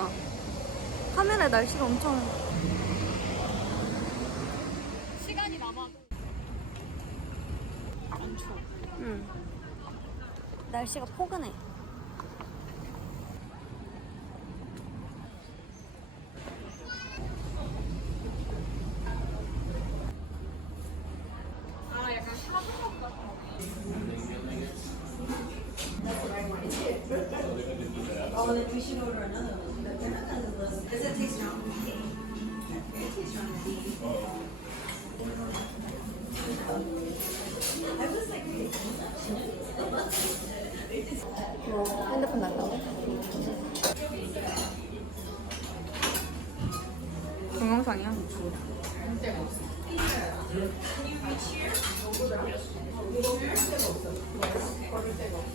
그니까 카메라에 날씨가 엄청 시간이 남아도 안 추워. 응. 날씨가 포근해. 아 약간 샤브샵 같은 Oh, then we should order another one, 핸드폰 날라고? 동영상이야? 밥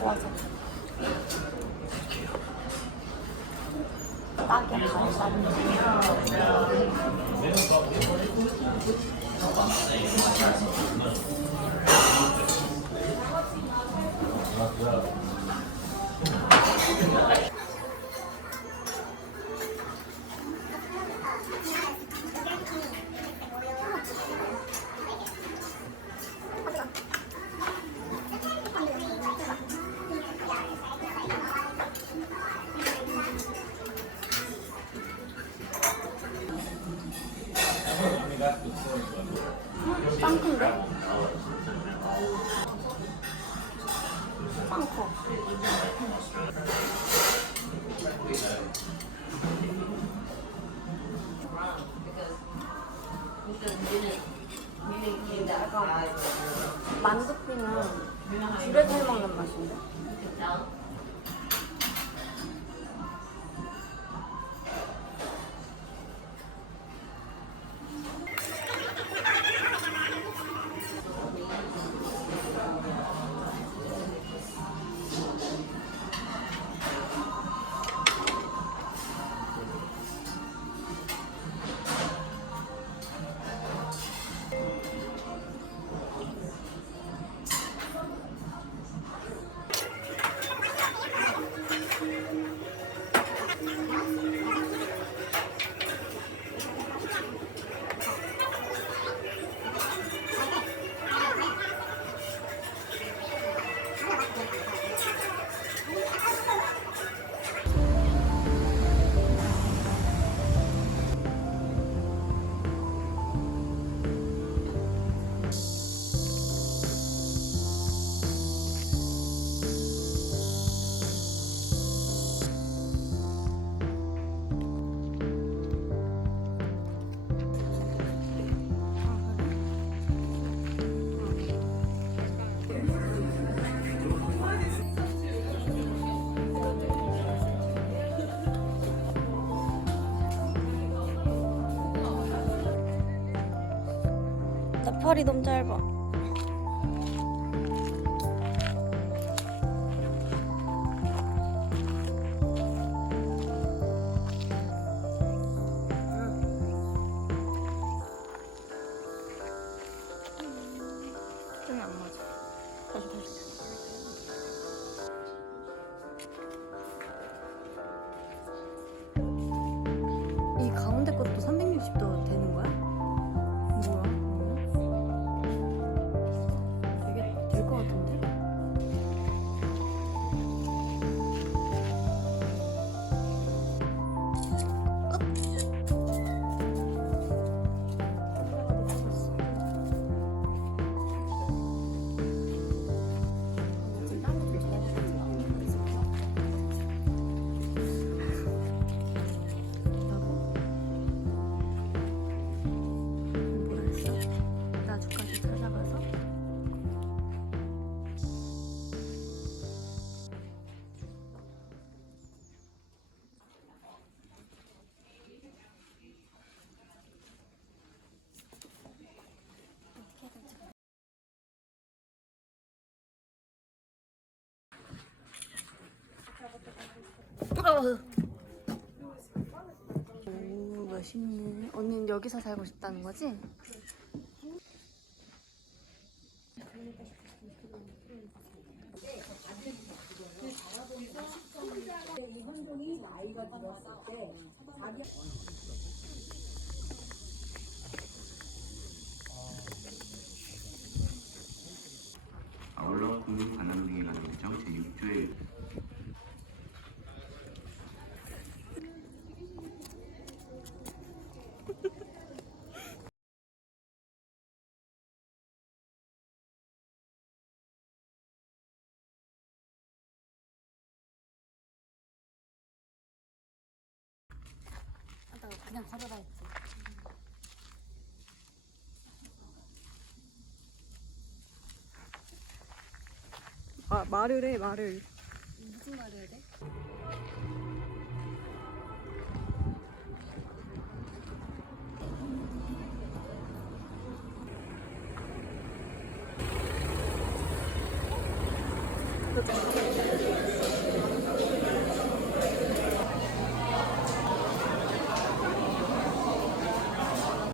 좋아서. 딱이야, 다 빵크인데? 빵 커. 만두피는 줄여서 해 먹는 맛인데? 팔이 너무 짧아. 좀이 안 맞아. 다시 다시. 이 가운데 것도 360도 되는 거야? 멋있네. 언니는 여기서 살고 싶다는 거지? 그냥 걸어라 했지. 아 말을 해 말을. 무슨 말 해야 돼?